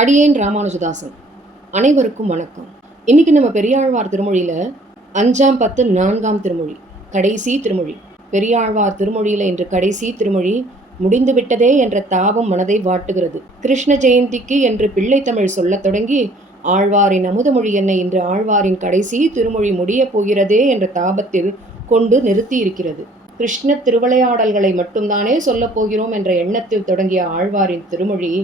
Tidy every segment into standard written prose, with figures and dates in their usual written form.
அடியேன் ராமானுஜதாசன். அனைவருக்கும் வணக்கம். இன்னைக்கு நம்ம பெரியாழ்வார் திருமொழியில 5ஆம் 10 4ஆம் திருமொழி, கடைசி திருமொழி. பெரியாழ்வார் திருமொழியில இன்று கடைசி திருமொழி. முடிந்துவிட்டதே என்ற தாபம் மனதை வாட்டுகிறது. கிருஷ்ண ஜெயந்திக்கு என்று பிள்ளை தமிழ் சொல்லத் தொடங்கி ஆழ்வாரின் அமுதமொழி என்னை இன்று ஆழ்வாரின் கடைசி திருமொழி முடியப் போகிறதே என்ற தாபத்தில் கொண்டு நிறுத்தி இருக்கிறது. கிருஷ்ண திருவிளையாடல்களை மட்டும்தானே சொல்லப் போகிறோம் என்ற எண்ணத்தில் தொடங்கிய ஆழ்வாரின் திருமொழி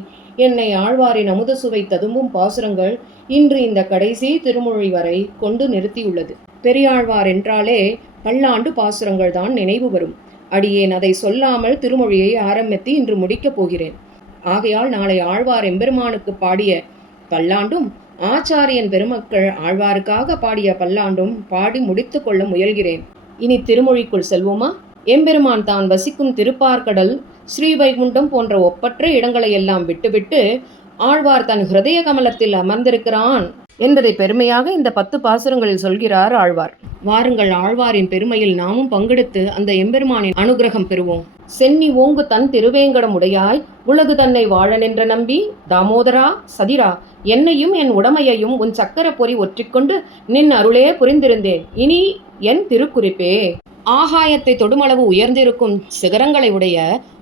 என்னை ஆழ்வாரின் அமுத சுவை ததும்பும் பாசுரங்கள் இன்று இந்த கடைசி திருமொழி வரை கொண்டு நிறுத்தியுள்ளது. பெரியாழ்வார் என்றாலே பல்லாண்டு பாசுரங்கள் தான் நினைவு வரும். அடியேன் அதை சொல்லாமல் திருமொழியை ஆரம்பித்து இன்று முடிக்கப் போகிறேன். ஆகையால் நாளை ஆழ்வார் எம்பெருமானுக்கு பாடிய பல்லாண்டும் ஆச்சாரியன் பெருமக்கள் ஆழ்வாருக்காக பாடிய பல்லாண்டும் பாடி முடித்து கொள்ள முயல்கிறேன். இனி திருமொழிக்குள் செல்வோமா? எம்பெருமான் தான் வசிக்கும் திருப்பார்கடல், ஸ்ரீவைகுண்டம் போன்ற ஒப்பற்ற இடங்களையெல்லாம் விட்டுவிட்டு ஆழ்வார் தன் ஹிருதய கமலத்தில் அமர்ந்திருக்கிறான் என்பதை பெருமையாக இந்த 10 பாசுரங்களில் சொல்கிறார் ஆழ்வார். வாருங்கள், ஆழ்வாரின் பெருமையில் நாமும் பங்கெடுத்து அந்த எம்பெருமானின் அனுகிரகம் பெறுவோம். சென்னி ஓங்கு தன் திருவேங்கடம் உடையாய் உலகு தன்னை வாழ நின்ற நம்பி தாமோதரா சதிரா என்னையும் என் உடமையையும் உன் சக்கர பொறி ஒற்றிக்கொண்டு நின் அருளே புரிந்திருந்தேன். இனி என் திருக்குறிப்பே. ஆகாயத்தை தொடுமளவு உயர்ந்திருக்கும் சிகரங்களை உடைய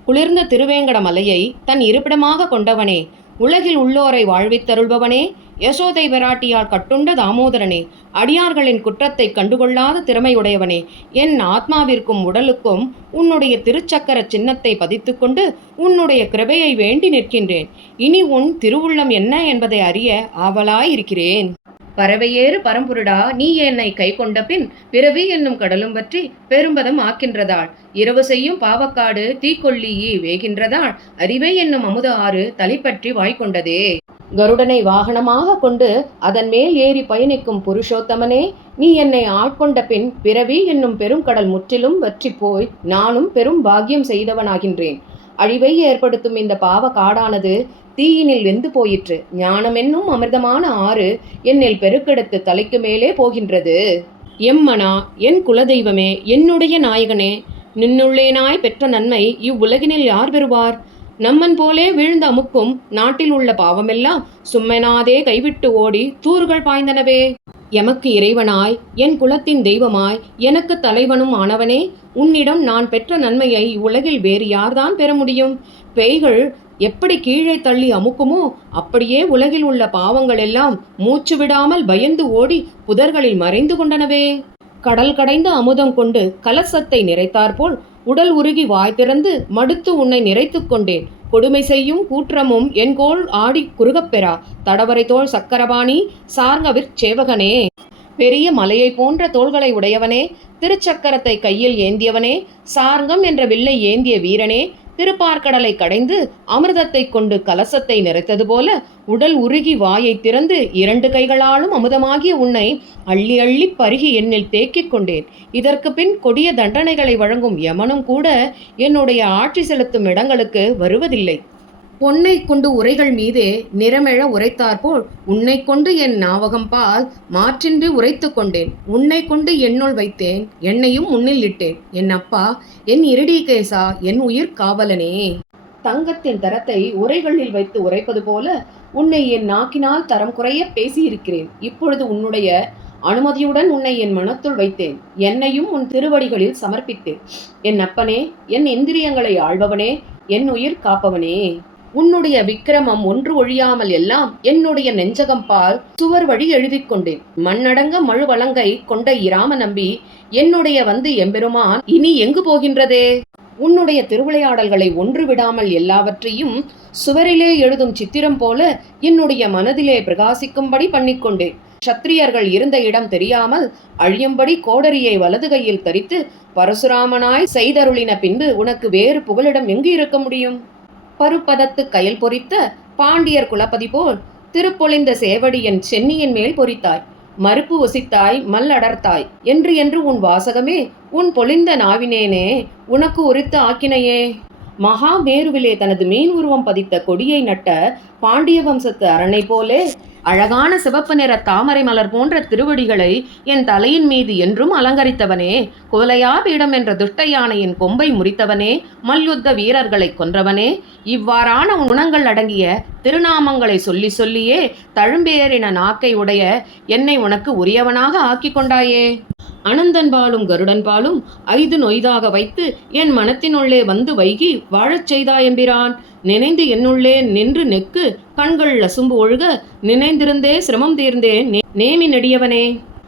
குளிர்ந்த திருவேங்கட மலையை தன் இருப்பிடமாக கொண்டவனே, உலகில் உள்ளோரை வாழ்வித்தருள்பவனே, யசோதை விராட்டியால் கட்டுண்ட தாமோதரனே, அடியார்களின் குற்றத்தை கண்டுகொள்ளாத திறமையுடையவனே, என் ஆத்மாவிற்கும் உடலுக்கும் உன்னுடைய திருச்சக்கர சின்னத்தை பதித்து கொண்டு உன்னுடைய கிருபையை வேண்டி நிற்கின்றேன். இனி உன் திருவுள்ளம் என்ன என்பதை அறிய ஆவலாயிருக்கிறேன். பறவையேறு பரம்பொருடா, நீ என்னை கை கொண்ட பின் பிறவி என்னும் கடலும் பற்றி பெரும்பதம் ஆக்கின்றதாள். இரவு செய்யும் பாவக்காடு தீக்கொல்லியி வேகின்றதாள். அறிவை என்னும் அமுத ஆறு தலைப்பற்றி வாய்க்கொண்டதே. கருடனை வாகனமாக கொண்டு அதன் மேல் ஏறி பயணிக்கும் புருஷோத்தமனே, நீ என்னை ஆட்கொண்ட பின் பிறவி என்னும் பெரும் கடல் முற்றிலும் வற்றி போய் நானும் பெரும் பாக்கியம் செய்தவனாகின்றேன். அழிவை ஏற்படுத்தும் இந்த பாவ காடானது தீயினில் வெந்து போயிற்று. ஞானம் என்னும் அமிர்தமான ஆறு என்னில் பெருக்கெடுத்து தலைக்கு மேலே போகின்றது. எம்மனா, என் குலதெய்வமே, என்னுடைய நாயகனே, நின்னுள்ளேனாய் பெற்ற நன்மை இவ்வுலகினில் யார் பெறுவார்? நம்மன் போலே வீழ்ந்த அமுக்கும் நாட்டில் உள்ள பாவமெல்லாம் சும்மெனாதே கைவிட்டு ஓடி தூர்கள் பாய்ந்தனவே. எமக்கு இறைவனாய், என் குலத்தின் தெய்வமாய், எனக்கு தலைவனும் ஆனவனே, உன்னிடம் நான் பெற்ற நன்மையை உலகில் வேறு யார்தான் பெற முடியும்? பேய்கள் எப்படி கீழே தள்ளி அமுக்குமோ அப்படியே உலகில் உள்ள பாவங்கள் எல்லாம் மூச்சு விடாமல் பயந்து ஓடி புதர்களில் மறைந்து கொண்டனவே. கடல் கடைந்த அமுதம் கொண்டு கலசத்தை நிறைத்தாற்போல் உடல் உருகி வாய் திறந்து மடுத்து உன்னை நிறைத்து கொண்டேன். கொடுமை செய்யும் கூற்றமும் என்கோள் ஆடி குறுகப்பெறா. தடவரை தோள் சக்கரபாணி சார்ங்கவிற் சேவகனே, பெரிய மலையை போன்ற தோள்களை உடையவனே, திருச்சக்கரத்தை கையில் ஏந்தியவனே, சார்ங்கம் என்ற வில்லை ஏந்திய வீரனே, திருப்பார்கடலை கடைந்து அமிர்தத்தை கொண்டு கலசத்தை நிறைத்தது போல உடல் உருகி வாயை திறந்து 2 கைகளாலும் அமுதமாகிய உன்னை அள்ளி அள்ளி பருகி என்னில் தேக்கிக் கொண்டேன். இதற்கு பின் கொடிய தண்டனைகளை வழங்கும் யமனும் கூட என்னுடைய ஆட்சி செலுத்தும் இடங்களுக்கு வருவதில்லை. பொன்னை கொண்டு உரைகள் மீதே நிறமெழ உரைத்தாற்போல் உன்னை கொண்டு என் நாவகம் பால் மாற்றின்றி உரைத்து கொண்டேன். உன்னை கொண்டு என்னுள் வைத்தேன், என்னையும் முன்னில் இட்டேன். என் அப்பா, என் இருடீகேசா, என் உயிர் காவலனே. தங்கத்தின் தரத்தை உரைகளில் வைத்து உரைப்பது போல உன்னை என் நாக்கினால் தரம் குறைய பேசியிருக்கிறேன். இப்பொழுது உன்னுடைய அனுமதியுடன் உன்னை என் மனத்துள் வைத்தேன். என்னையும் உன் திருவடிகளில் சமர்ப்பித்தேன். என் அப்பனே, என் இந்திரியங்களை ஆள்பவனே, என் உயிர் காப்பவனே, உன்னுடைய விக்கிரமம் ஒன்று ஒழியாமல் எல்லாம் என்னுடைய நெஞ்சகம் பால் சுவர் வழி எழுதி கொண்டேன். மண்ணடங்க மழுவலங்கை கொண்ட இராம நம்பி என்னுடைய வந்து எம்பெருமான் இனி எங்கு போகின்றதே? உன்னுடைய திருவிளையாடல்களை ஒன்று விடாமல் எல்லாவற்றையும் சுவரிலே எழுதும் சித்திரம் போல என்னுடைய மனதிலே பிரகாசிக்கும்படி பண்ணிக்கொண்டேன். சத்திரியர்கள் இருந்த இடம் தெரியாமல் அழியும்படி கோடரியை வலது கையில் தரித்து பரசுராமனாய் செய்தருளின பின்பு உனக்கு வேறு புகலிடம் எங்கு இருக்க முடியும்? பருப்பதத்து கயல் பொறித்த பாண்டியர் குலப்பதி போல் திருப்பொழிந்த சேவடி என் சென்னியின் மேல் பொறித்தாய். மறுப்பு ஒசித்தாய், மல்லடர்த்தாய் என்று உன் வாசகமே உன் பொழிந்த நாவினேனே உனக்கு உரித்த ஆக்கினையே. மகாமேருவிலே தனது மீன் உருவம் பதித்த கொடியை நட்ட பாண்டிய வம்சத்து அரணை போலே அழகான சிவப்பு நிற தாமரை மலர் போன்ற திருவடிகளை என் தலையின் மீது என்றும் அலங்கரித்தவனே, குவலையா பீடம் என்ற துஷ்ட யானையின் கொம்பை முறித்தவனே, மல்யுத்த வீரர்களை கொன்றவனே, இவ்வாறான குணங்கள் அடங்கிய திருநாமங்களை சொல்லி சொல்லியே தழும்பேறின நாக்கை உடைய என்னை உனக்கு உரியவனாக ஆக்கி கொண்டாயே. அனந்தன் பாலும் கருடன் பாலும் ஐது நொய்தாக வைத்து என் மனத்தினுள்ளே வந்து வைகி வாழச் செய்தாயெம்பிரான். நினைந்து என்னுள்ளே நின்று நெக்கு கண்கள் அசும்பு ஒழுக நினைந்திருந்தே சிரமம் தீர்ந்தேன் நேமி நெடியவனே.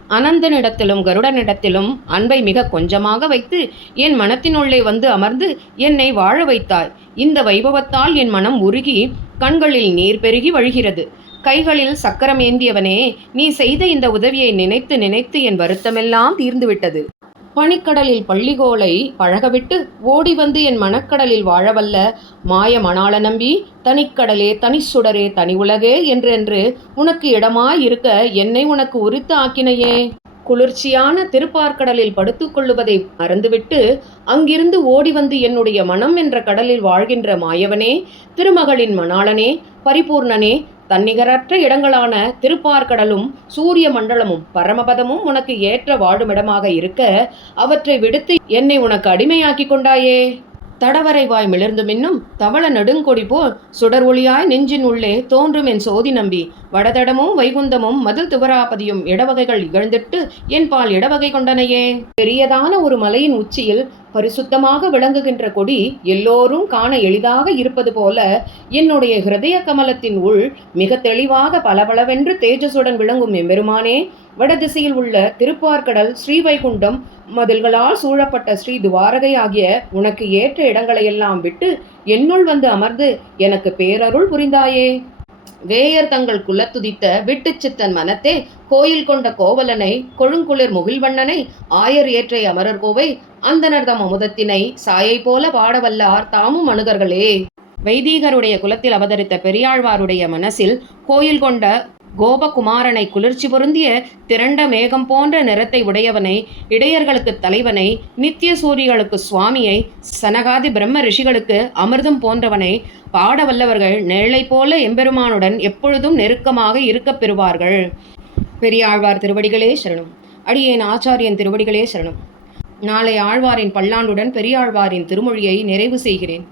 அனந்தனிடத்திலும் கருடனிடத்திலும் அன்பை மிக கொஞ்சமாக வைத்து என் மனத்தினுள்ளே வந்து அமர்ந்து என்னை வாழ வைத்தாய். இந்த வைபவத்தால் என் மனம் உருகி கண்களில் நீர் பெருகி வழிகிறது. கைகளில் சக்கரம் ஏந்தியவனே, நீ செய்த இந்த உதவியை நினைத்து நினைத்து என் வருத்தமெல்லாம் தீர்ந்துவிட்டது. பனிக்கடலில் பள்ளிகோலை பழகவிட்டு ஓடி வந்து என் மனக்கடலில் வாழவல்ல மாய மணாள நம்பி, தனிக்கடலே தனி சுடரே தனி உலகே என்றென்று உனக்கு இடமாய் இருக்க என்னை உனக்கு உரித்து ஆக்கினையே. குளிர்ச்சியான திருப்பார்கடலில் படுத்துக்கொள்ளுவதை மறந்துவிட்டு அங்கிருந்து ஓடி வந்து என்னுடைய மனம் என்ற கடலில் வாழ்கின்ற மாயவனே, திருமகளின் மணாளனே, பரிபூர்ணனே, தன்னிகரற்ற இடங்களான திருப்பார்கடலும் சூரிய மண்டலமும் பரமபதமும் உனக்கு ஏற்ற வாழுமிடமாக இருக்க அவற்றை விடுத்து என்னை உனக்கு அடிமையாக்கி கொண்டாயே. தடவரை வாய் மிளர்ந்து மின்னும் தவள நெடுங்கொடி போல் சுடர் ஒளியாய் நெஞ்சின் உள்ளே தோன்றும் என் சோதி நம்பி, வடதடமும் வைகுந்தமும் மதில் துவராபதியும் இடவகைகள் இகழ்ந்திட்டு என் பால் இடவகை கொண்டனையே. பெரியதான ஒரு மலையின் உச்சியில் பரிசுத்தமாக விளங்குகின்ற கொடி எல்லோரும் காண எளிதாக இருப்பது போல என்னுடைய ஹிருதய கமலத்தின் உள் மிக தெளிவாக பளபளவென்று தேஜசுடன் விளங்கும் எம்பெருமானே, வடதிசையில் உள்ள திருப்பார்கடல் ஸ்ரீவைகுண்டம் மதில்களால் சூழப்பட்ட ஸ்ரீ துவாரகை ஆகிய உனக்கு ஏற்ற இடங்களையெல்லாம் விட்டு என்னுள் வந்து அமர்ந்து எனக்கு பேரருள் புரிந்தாயே. வேயர் தங்கள் குலத்துதித்த விட்டு சித்தன் மனத்தே கோயில் கொண்ட கோவலனை, கொழுங்குளிர் முகில்வண்ணனை, ஆயர் ஏற்றை அமரர் கோவை அந்தனர்தம் அமுதத்தினை சாயை போல பாடவல்லார் தாமும் அணுகர்களே. வைதீகருடைய குலத்தில் அவதரித்த பெரியாழ்வாருடைய மனசில் கோயில் கொண்ட கோபகுமாரனை, குளிர்ச்சி பொருந்திய திரண்ட மேகம் போன்ற நிறத்தை உடையவனை, இடையர்களுக்கு தலைவனை, நித்திய சூரிகளுக்கு சுவாமியை, சனகாதி பிரம்ம ரிஷிகளுக்கு அமிர்தம் போன்றவனை பாட வல்லவர்கள் நேழை போல எம்பெருமானுடன் எப்பொழுதும் நெருக்கமாக இருக்கப் பெறுவார்கள். பெரியாழ்வார் திருவடிகளே சரணம். அடியேன் ஆச்சாரியன் திருவடிகளே சரணம். நாளை ஆழ்வாரின் பல்லாண்டுடன் பெரியாழ்வாரின் திருமொழியை நிறைவு செய்கிறேன்.